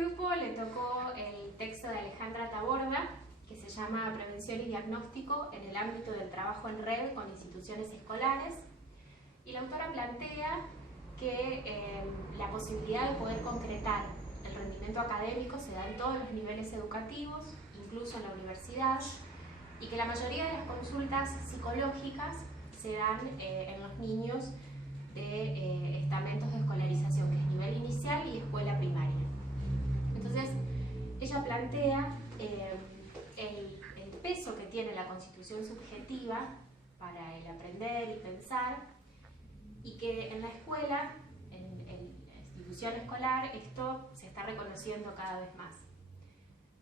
grupo le tocó el texto de Alejandra Taborda, que se llama Prevención y Diagnóstico en el ámbito del trabajo en red con instituciones escolares. Y la autora plantea que la posibilidad de poder concretar el rendimiento académico se da en todos los niveles educativos, incluso en la universidad, y que la mayoría de las consultas psicológicas se dan en los niños de estamentos de escolarización, que es nivel inicial y escuela primaria. Entonces, ella plantea el peso que tiene la constitución subjetiva para el aprender y pensar, y que en la escuela, en la institución escolar, esto se está reconociendo cada vez más.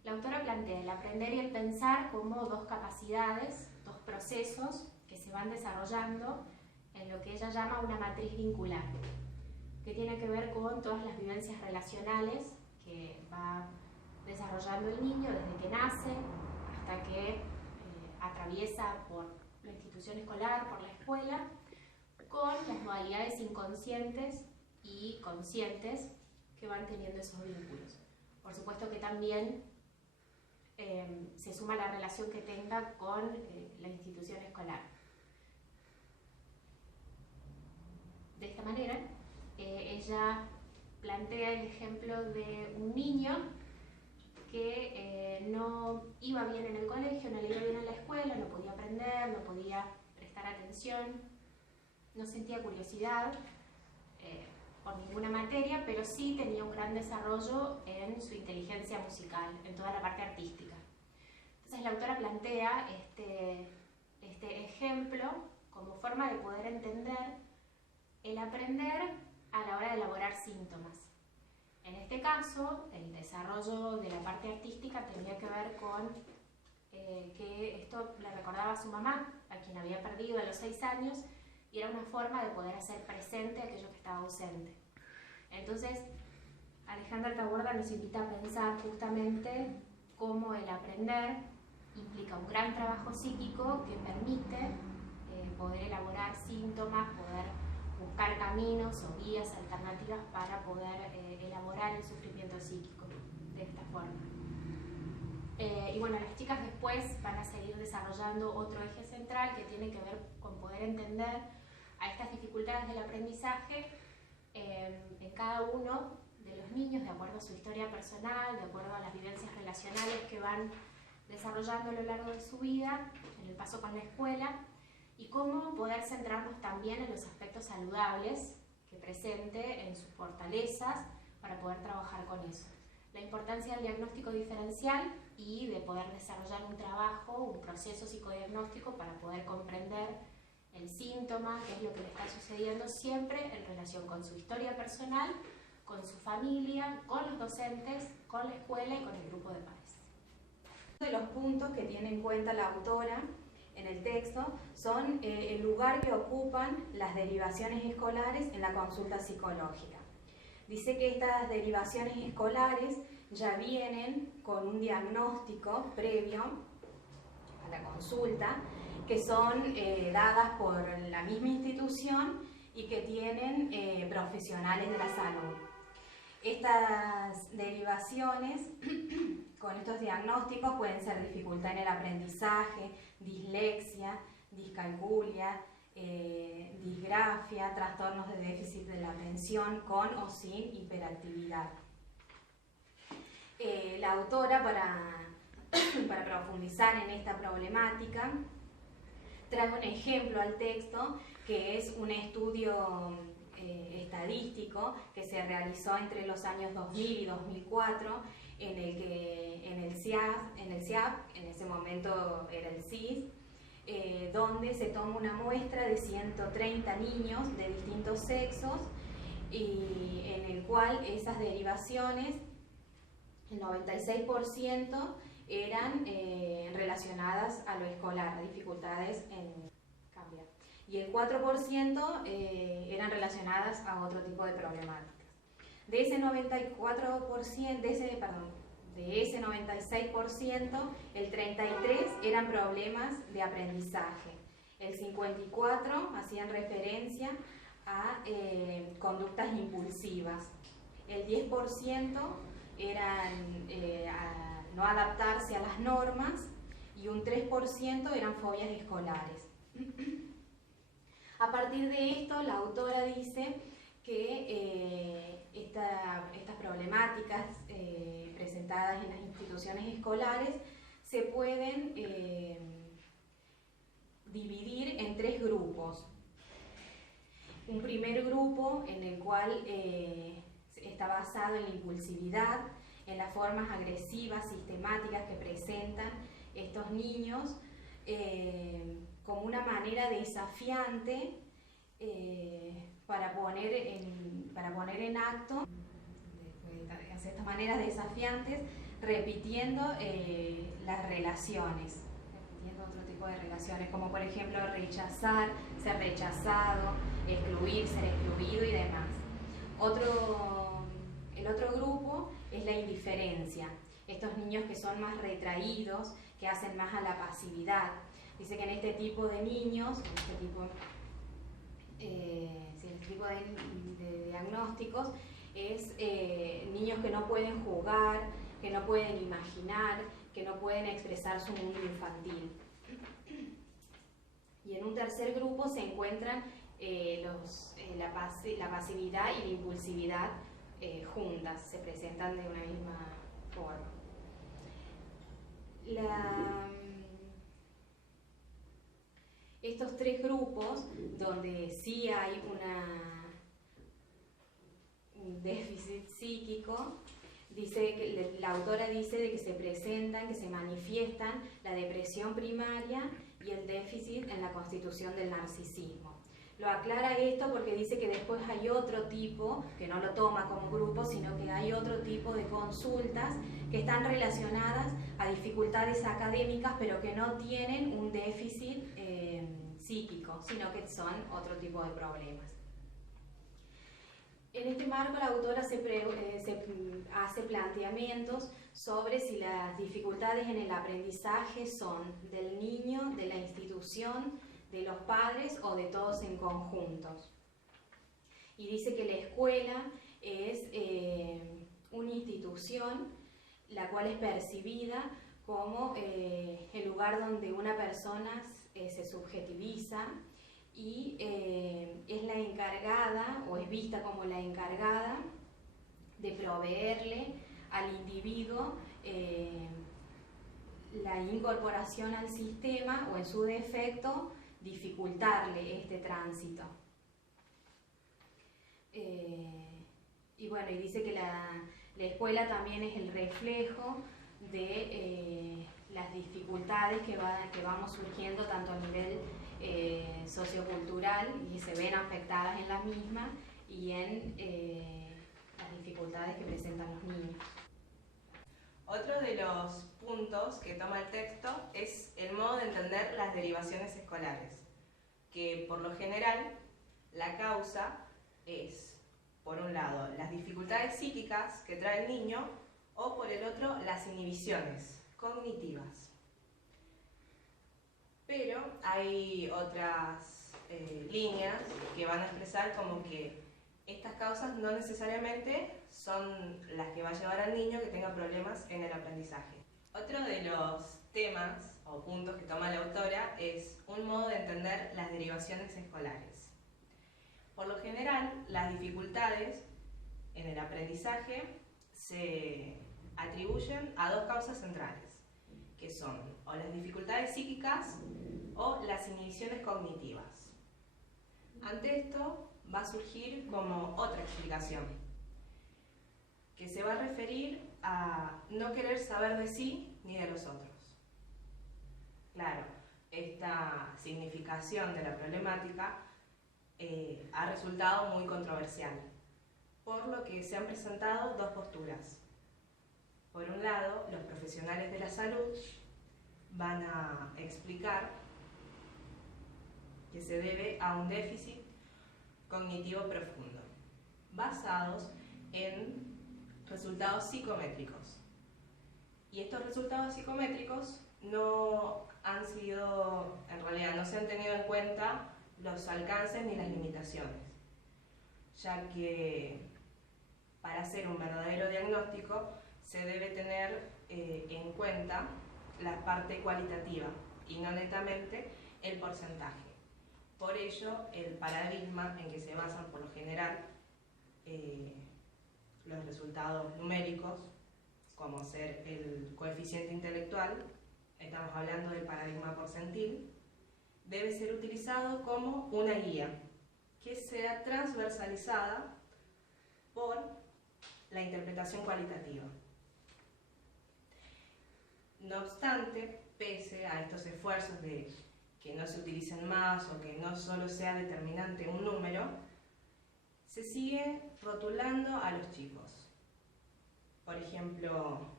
La autora plantea el aprender y el pensar como dos capacidades, dos procesos que se van desarrollando en lo que ella llama una matriz vincular, que tiene que ver con todas las vivencias relacionales que va desarrollando el niño desde que nace hasta que atraviesa por la institución escolar, por la escuela, con las modalidades inconscientes y conscientes que van teniendo esos vínculos. Por supuesto que también se suma la relación que tenga con la institución escolar. De esta manera, ella plantea el ejemplo de un niño que no iba bien en el colegio, no le iba bien en la escuela, no podía aprender, no podía prestar atención, no sentía curiosidad por ninguna materia, pero sí tenía un gran desarrollo en su inteligencia musical, en toda la parte artística. Entonces la autora plantea este ejemplo como forma de poder entender el aprender a la hora de elaborar síntomas. En este caso, el desarrollo de la parte artística tenía que ver con que esto le recordaba a su mamá, a quien había perdido a los 6 años, y era una forma de poder hacer presente aquello que estaba ausente. Entonces, Alejandra Taborda nos invita a pensar justamente cómo el aprender implica un gran trabajo psíquico que permite poder elaborar síntomas, poder buscar caminos o vías alternativas para poder elaborar el sufrimiento psíquico de esta forma. Y bueno, las chicas después van a seguir desarrollando otro eje central que tiene que ver con poder entender a estas dificultades del aprendizaje en cada uno de los niños, de acuerdo a su historia personal, de acuerdo a las vivencias relacionales que van desarrollando a lo largo de su vida, en el paso con la escuela, y cómo poder centrarnos también en los aspectos saludables que presente, en sus fortalezas, para poder trabajar con eso. La importancia del diagnóstico diferencial y de poder desarrollar un trabajo, un proceso psicodiagnóstico para poder comprender el síntoma, qué es lo que le está sucediendo, siempre en relación con su historia personal, con su familia, con los docentes, con la escuela y con el grupo de pares. De los puntos que tiene en cuenta la autora en el texto son el lugar que ocupan las derivaciones escolares en la consulta psicológica. Dice que estas derivaciones escolares ya vienen con un diagnóstico previo a la consulta, que son dadas por la misma institución y que tienen profesionales de la salud. Estas derivaciones con estos diagnósticos pueden ser dificultad en el aprendizaje, dislexia, discalculia, disgrafia, trastornos de déficit de la atención con o sin hiperactividad. La autora, para profundizar en esta problemática, trae un ejemplo al texto que es un estudio estadístico que se realizó entre los años 2000 y 2004 en el que en el CIAP, en ese momento era el CIS, donde se toma una muestra de 130 niños de distintos sexos y en el cual esas derivaciones, el 96% eran relacionadas a lo escolar, dificultades en cambiar, y el 4% eran relacionadas a otro tipo de problemáticas. De ese 94%, de ese 96%, el 33% eran problemas de aprendizaje, el 54% hacían referencia a conductas impulsivas, el 10% eran no adaptarse a las normas y un 3% eran fobias escolares. A partir de esto, la autora dice que estas problemáticas presentadas en las instituciones escolares se pueden dividir en 3 grupos. Un primer grupo en el cual está basado en la impulsividad, en las formas agresivas, sistemáticas que presentan estos niños, como una manera desafiante para poner en acto, hacer estas maneras desafiantes, repitiendo las relaciones, repitiendo otro tipo de relaciones, como por ejemplo rechazar, ser rechazado, excluir, ser excluido y demás. El otro grupo es la indiferencia, estos niños que son más retraídos, que hacen más a la pasividad. Dice que en este tipo de niños, en este tipo de diagnósticos, es niños que no pueden jugar, que no pueden imaginar, que no pueden expresar su mundo infantil. Y en un tercer grupo se encuentran la pasividad y la impulsividad juntas, se presentan de una misma forma. Estos 3 grupos, donde sí hay un déficit psíquico, la autora dice de que se presentan, que se manifiestan la depresión primaria y el déficit en la constitución del narcisismo. Lo aclara esto porque dice que después hay otro tipo, que no lo toma como grupo, sino que hay otro tipo de consultas que están relacionadas a dificultades académicas, pero que no tienen un déficit psíquico, sino que son otro tipo de problemas. En este marco, la autora se hace planteamientos sobre si las dificultades en el aprendizaje son del niño, de la institución, de los padres o de todos en conjuntos. Y dice que la escuela es una institución la cual es percibida como el lugar donde una persona se subjetiviza y es la encargada, o es vista como la encargada de proveerle al individuo la incorporación al sistema, o en su defecto dificultarle este tránsito. Y bueno, y dice que la escuela también es el reflejo de las dificultades que vamos surgiendo tanto a nivel sociocultural, y se ven afectadas en la misma, y en las dificultades que presentan los niños. Otro de los puntos que toma el texto es el modo de entender las derivaciones escolares, que por lo general la causa es, por un lado, las dificultades psíquicas que trae el niño, o por el otro, las inhibiciones cognitivas. Pero hay otras líneas que van a expresar como que estas causas no necesariamente son las que va a llevar al niño que tenga problemas en el aprendizaje. Otro de los temas o puntos que toma la autora es un modo de entender las derivaciones escolares. Por lo general, las dificultades en el aprendizaje se atribuyen a 2 causas centrales, que son o las dificultades psíquicas o las inhibiciones cognitivas. Ante esto va a surgir como otra explicación, que se va a referir a no querer saber de sí ni de los otros. Claro, esta significación de la problemática ha resultado muy controversial, por lo que se han presentado 2 posturas. Por un lado, los profesionales de la salud van a explicar que se debe a un déficit cognitivo profundo, basados en resultados psicométricos. Y estos resultados psicométricos no se han tenido en cuenta los alcances ni las limitaciones, ya que para hacer un verdadero diagnóstico se debe tener en cuenta la parte cualitativa y no netamente el porcentaje. Por ello, el paradigma en que se basan por lo general los resultados numéricos, como ser el coeficiente intelectual, estamos hablando del paradigma porcentil, debe ser utilizado como una guía que sea transversalizada por la interpretación cualitativa. No obstante, pese a estos esfuerzos de que no se utilicen más o que no solo sea determinante un número, se sigue rotulando a los chicos. Por ejemplo,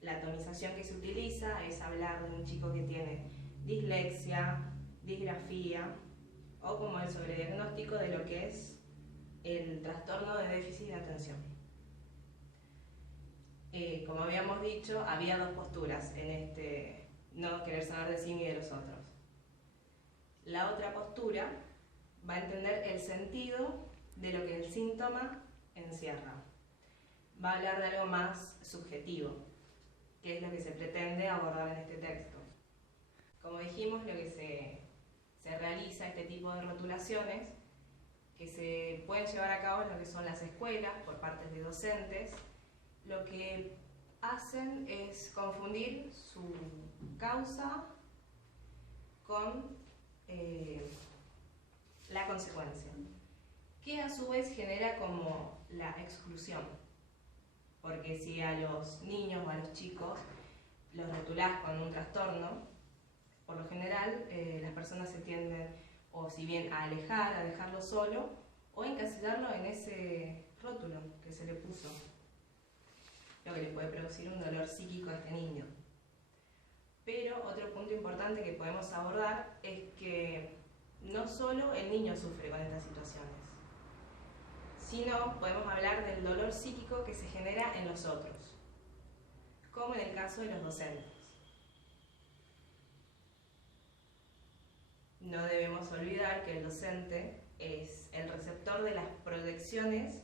la atomización que se utiliza es hablar de un chico que tiene dislexia, disgrafía o como el sobrediagnóstico de lo que es el trastorno de déficit de atención. Como habíamos dicho, había dos posturas en este no querer saber de sí ni de los otros. La otra postura va a entender el sentido de lo que el síntoma encierra. Va a hablar de algo más subjetivo, que es lo que se pretende abordar en este texto. Como dijimos, lo que se realiza este tipo de rotulaciones, que se pueden llevar a cabo en lo que son las escuelas por parte de docentes, lo que hacen es confundir su causa con la consecuencia, que a su vez genera como la exclusión, porque si a los niños o a los chicos los rotulás con un trastorno, por lo general las personas se tienden o si bien a alejar, a dejarlo solo o encasillarlo en ese rótulo que se le puso, lo que le puede producir un dolor psíquico a este niño. Pero otro punto importante que podemos abordar es que no solo el niño sufre con estas situaciones, sino podemos hablar del dolor psíquico que se genera en los otros, como en el caso de los docentes. No debemos olvidar que el docente es el receptor de las proyecciones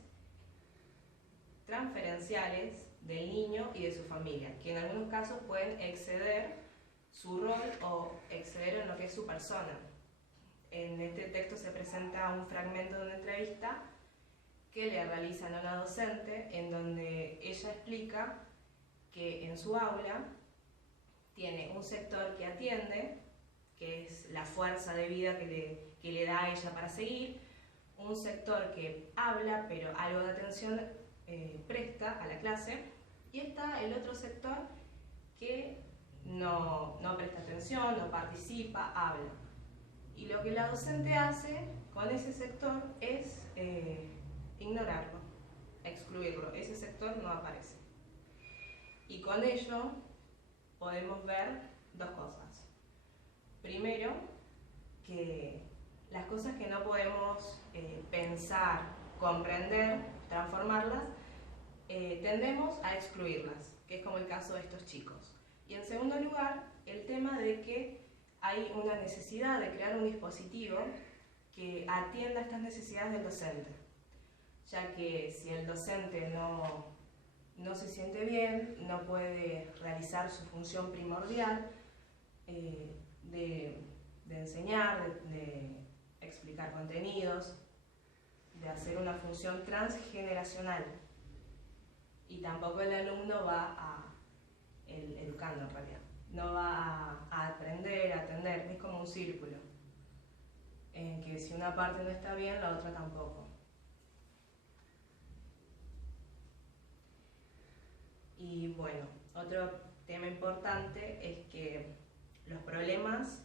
transferenciales del niño y de su familia, que en algunos casos pueden exceder su rol o exceder en lo que es su persona. En este texto se presenta un fragmento de una entrevista que le realizan a una docente en donde ella explica que en su aula tiene un sector que atiende, que es la fuerza de vida que le da a ella para seguir, un sector que habla pero algo de atención presta a la clase, y está el otro sector que no presta atención, no participa, habla. Y lo que la docente hace con ese sector es ignorarlo, excluirlo. Ese sector no aparece. Y con ello podemos ver dos cosas. Primero, que las cosas que no podemos pensar, comprender, transformarlas, tendemos a excluirlas, que es como el caso de estos chicos. Y en segundo lugar, el tema de que hay una necesidad de crear un dispositivo que atienda a estas necesidades del docente, ya que si el docente no se siente bien, no puede realizar su función primordial de enseñar, de explicar contenidos, de hacer una función transgeneracional. Y tampoco el alumno el educando en realidad, no va a aprender, a atender, es como un círculo, en que si una parte no está bien, la otra tampoco. Y bueno, otro tema importante es que los problemas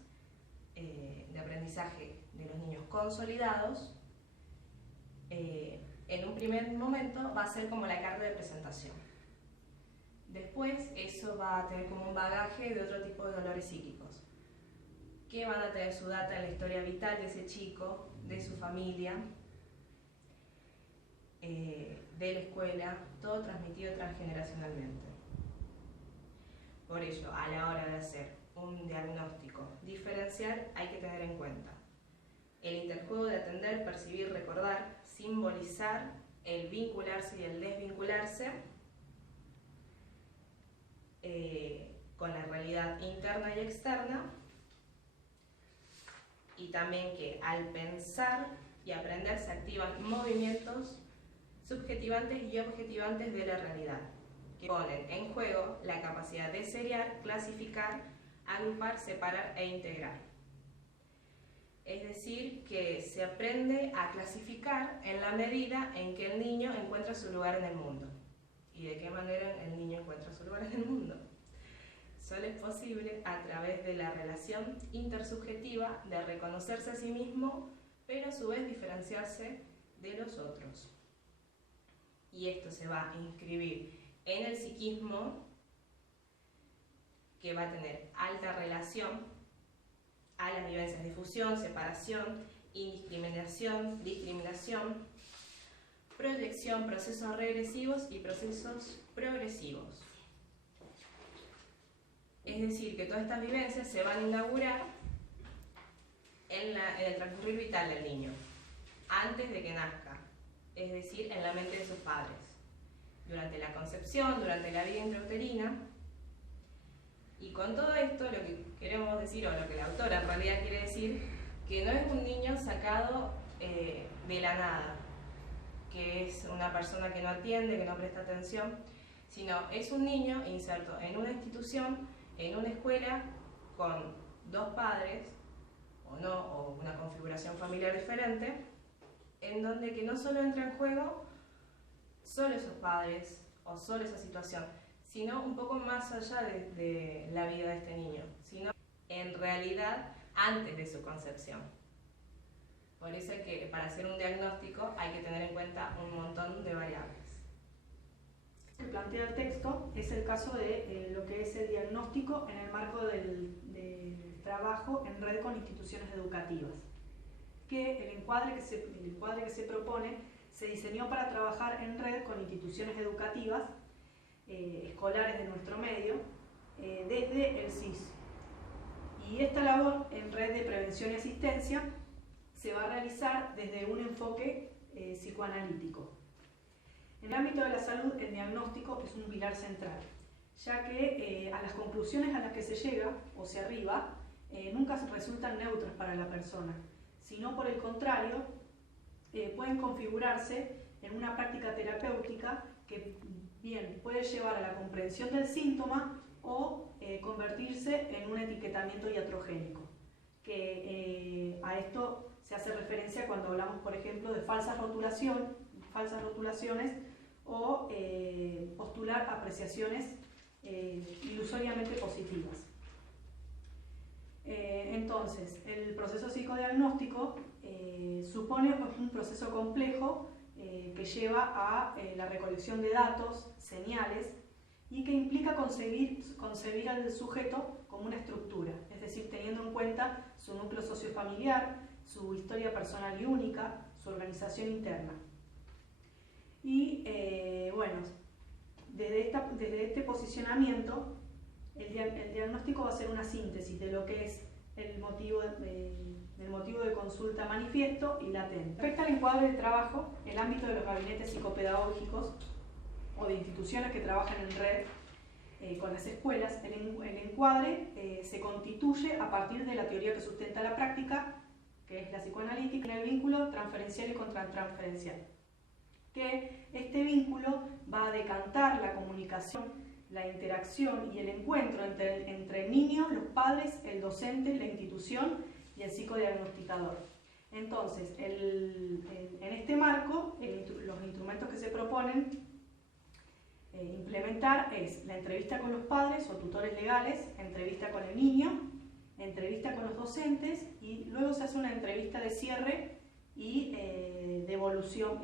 de aprendizaje de los niños consolidados, en un primer momento va a ser como la carta de presentación. Después eso va a tener como un bagaje de otro tipo de dolores psíquicos, que van a tener su data en la historia vital de ese chico, de su familia, de la escuela, todo transmitido transgeneracionalmente. Por ello, a la hora de hacer un diagnóstico diferencial hay que tener en cuenta el interjuego de atender, percibir, recordar, simbolizar, el vincularse y el desvincularse, con la realidad interna y externa, y también que al pensar y aprender se activan movimientos subjetivantes y objetivantes de la realidad, que ponen en juego la capacidad de seriar, clasificar, agrupar, separar e integrar. Es decir, que se aprende a clasificar en la medida en que el niño encuentra su lugar en el mundo. ¿Y de qué manera el niño encuentra su lugar en el mundo? Solo es posible a través de la relación intersubjetiva de reconocerse a sí mismo, pero a su vez diferenciarse de los otros. Y esto se va a inscribir en el psiquismo, que va a tener alta relación a las vivencias de fusión, separación, indiscriminación, discriminación, proyección, procesos regresivos y procesos progresivos. Es decir, que todas estas vivencias se van a inaugurar en el transcurrir vital del niño, antes de que nazca, es decir, en la mente de sus padres, durante la concepción, durante la vida intrauterina. Y con todo esto lo que queremos decir, o lo que la autora en realidad quiere decir, que no es un niño sacado de la nada, que es una persona que no atiende, que no presta atención, sino es un niño inserto en una institución, en una escuela, con dos padres, o una configuración familiar diferente, en donde que no solo entra en juego solo esos padres o solo esa situación, sino un poco más allá de la vida de este niño, sino en realidad antes de su concepción. Por eso es que para hacer un diagnóstico hay que tener en cuenta un montón de variables. Que plantea el texto es el caso de lo que es el diagnóstico en el marco del trabajo en red con instituciones educativas. Que el encuadre que se propone se diseñó para trabajar en red con instituciones educativas escolares de nuestro medio desde el SIS. Y esta labor en red de prevención y asistencia se va a realizar desde un enfoque psicoanalítico. En el ámbito de la salud, el diagnóstico es un pilar central, ya que a las conclusiones a las que se llega o se arriba nunca resultan neutras para la persona, sino por el contrario, pueden configurarse en una práctica terapéutica que bien puede llevar a la comprensión del síntoma o convertirse en un etiquetamiento iatrogénico, que a esto se hace referencia cuando hablamos, por ejemplo, de falsas rotulaciones o postular apreciaciones ilusoriamente positivas. Entonces, el proceso psicodiagnóstico supone un proceso complejo que lleva a la recolección de datos, señales, y que implica concebir al sujeto como una estructura, es decir, teniendo en cuenta su núcleo sociofamiliar, su historia personal y única, su organización interna. Y bueno, desde este posicionamiento, el diagnóstico va a ser una síntesis de lo que es el motivo de consulta manifiesto y latente. Respecto al encuadre de trabajo, el ámbito de los gabinetes psicopedagógicos o de instituciones que trabajan en red con las escuelas, el encuadre se constituye a partir de la teoría que sustenta la práctica, que es la psicoanalítica, en el vínculo transferencial y contratransferencial. Que este vínculo va a decantar la comunicación, la interacción y el encuentro entre el niño, los padres, el docente, la institución y el psicodiagnosticador. Entonces, en este marco, los instrumentos que se proponen implementar es la entrevista con los padres o tutores legales, entrevista con el niño, entrevista con los docentes y luego se hace una entrevista de cierre y devolución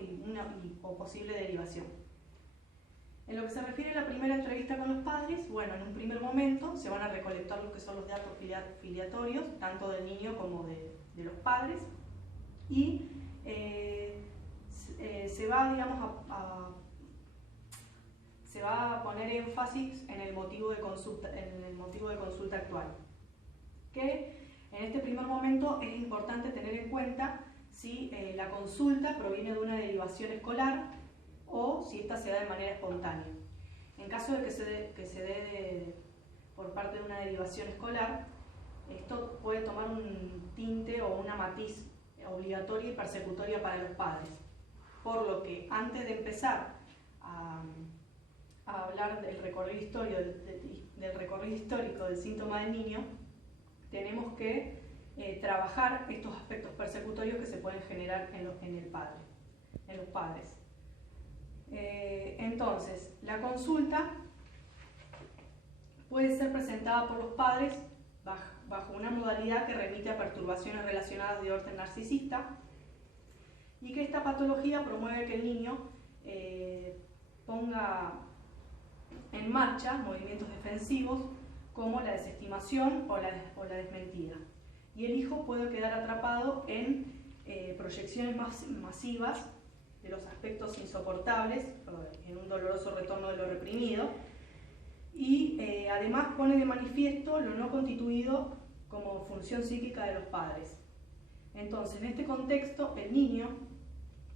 o posible derivación. En lo que se refiere a la primera entrevista con los padres, bueno, en un primer momento se van a recolectar lo que son los datos filiatorios, tanto del niño como de los padres, y se va, digamos, se va a poner énfasis en el motivo de consulta actual. Que en este primer momento es importante tener en cuenta si la consulta proviene de una derivación escolar o si esta se da de manera espontánea. En caso de que se dé por parte de una derivación escolar, esto puede tomar un tinte o una matiz obligatoria y persecutoria para los padres. Por lo que antes de empezar a hablar del recorrido histórico del síntoma del niño, tenemos que trabajar estos aspectos persecutorios que se pueden generar en los padres. Entonces, la consulta puede ser presentada por los padres bajo una modalidad que remite a perturbaciones relacionadas de orden narcisista, y que esta patología promueve que el niño ponga en marcha movimientos defensivos como la desestimación o la desmentida. Y el hijo puede quedar atrapado en proyecciones masivas de los aspectos insoportables, en un doloroso retorno de lo reprimido, y además pone de manifiesto lo no constituido como función psíquica de los padres. Entonces, en este contexto, el niño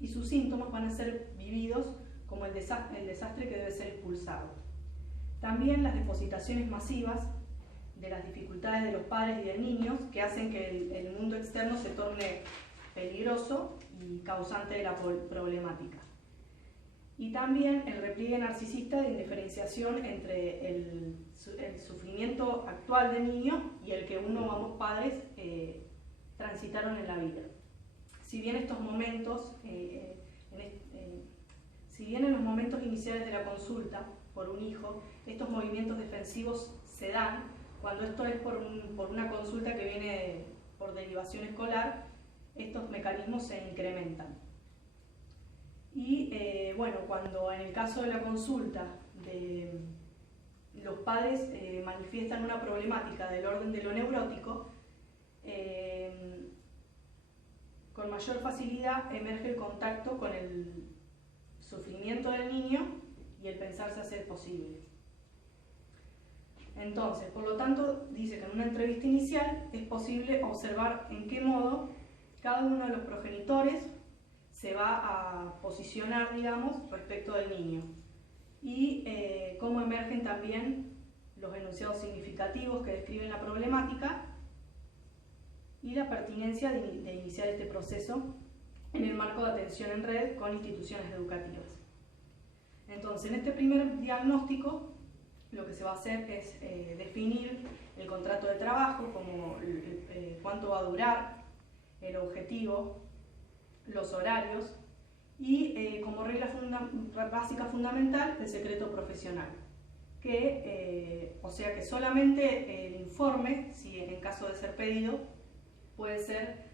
y sus síntomas van a ser vividos como el desastre que debe ser expulsado. También las depositaciones masivas de las dificultades de los padres y del niño, que hacen que el mundo externo se torne peligroso y causante de la problemática. Y también el repliegue narcisista de indiferenciación entre el sufrimiento actual del niño y el que ambos padres transitaron en la vida. Si bien estos momentos, si bien en los momentos iniciales de la consulta por un hijo, estos movimientos defensivos se dan, cuando esto es por una consulta que viene por derivación escolar, estos mecanismos se incrementan. Y bueno, cuando en el caso de la consulta los padres manifiestan una problemática del orden de lo neurótico, con mayor facilidad emerge el contacto con el sufrimiento del niño y el pensarse hacer posible. Entonces, por lo tanto, dice que en una entrevista inicial es posible observar en qué modo cada uno de los progenitores se va a posicionar, digamos, respecto del niño, y cómo emergen también los enunciados significativos que describen la problemática y la pertinencia de iniciar este proceso en el marco de atención en red con instituciones educativas. Entonces, en este primer diagnóstico, lo que se va a hacer es definir el contrato de trabajo, como cuánto va a durar, el objetivo, los horarios y como regla básica fundamental, el secreto profesional. O sea que solamente el informe, si en caso de ser pedido, puede ser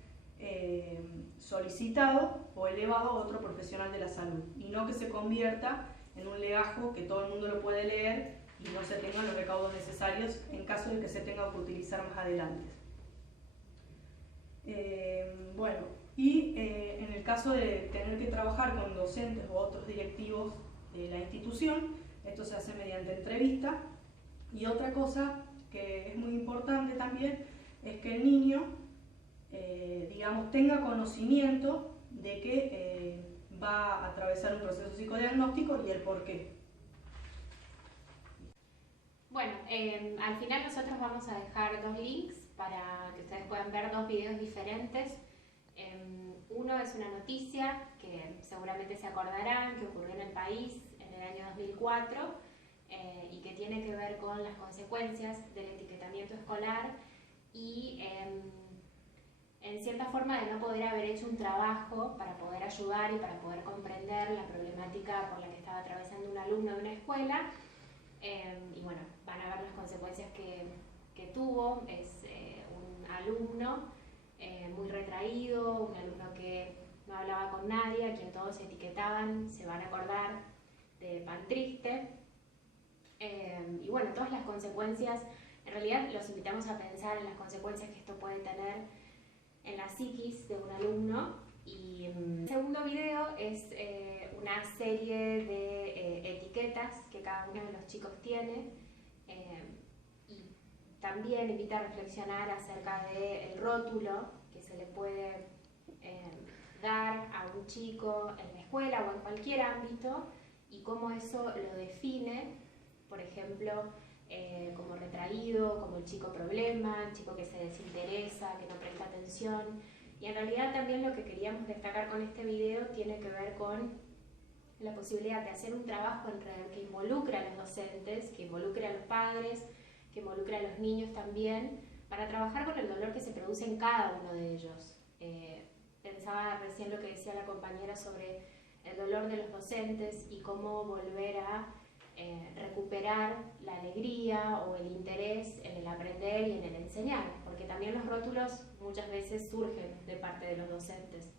solicitado o elevado a otro profesional de la salud, y no que se convierta en un legajo que todo el mundo lo puede leer y no se tengan los recaudos necesarios en caso de que se tenga que utilizar más adelante. Bueno, y en el caso de tener que trabajar con docentes u otros directivos de la institución, esto se hace mediante entrevista. Y otra cosa que es muy importante también es que el niño, digamos, tenga conocimiento de que va a atravesar un proceso psicodiagnóstico y el por qué. Bueno, al final nosotros vamos a dejar 2 links para que ustedes puedan ver 2 videos diferentes. Uno es una noticia que seguramente se acordarán que ocurrió en el país en el año 2004 y que tiene que ver con las consecuencias del etiquetamiento escolar y en cierta forma de no poder haber hecho un trabajo para poder ayudar y para poder comprender la problemática por la que estaba atravesando un alumno de una escuela. Y bueno, van a ver las consecuencias que tuvo. Es un alumno muy retraído, un alumno que no hablaba con nadie, a quien todos etiquetaban, se van a acordar de Pan Triste. Y bueno, todas las consecuencias, en realidad los invitamos a pensar en las consecuencias que esto puede tener en la psiquis de un alumno. Y el segundo video es una serie de etiquetas que cada uno de los chicos tiene, y también invita a reflexionar acerca del rótulo que se le puede dar a un chico en la escuela o en cualquier ámbito y cómo eso lo define por ejemplo, como retraído, como el chico problema, el chico que se desinteresa, que no presta atención. Y en realidad también lo que queríamos destacar con este video tiene que ver con la posibilidad de hacer un trabajo en red que involucre a los docentes, que involucre a los padres, que involucre a los niños también, para trabajar con el dolor que se produce en cada uno de ellos. Pensaba recién lo que decía la compañera sobre el dolor de los docentes y cómo volver a recuperar la alegría o el interés en el aprender y en el enseñar, porque también los rótulos muchas veces surgen de parte de los docentes,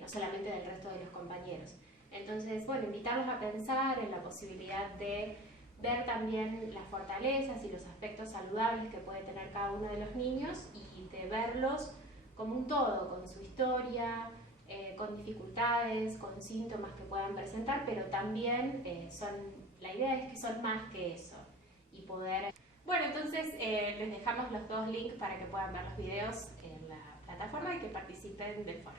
no solamente del resto de los compañeros. Entonces, bueno, invitarlos a pensar en la posibilidad de ver también las fortalezas y los aspectos saludables que puede tener cada uno de los niños y de verlos como un todo, con su historia, con dificultades, con síntomas que puedan presentar, pero también la idea es que son más que eso y poder... Bueno, entonces les dejamos los dos links para que puedan ver los videos en la plataforma y que participen del foro.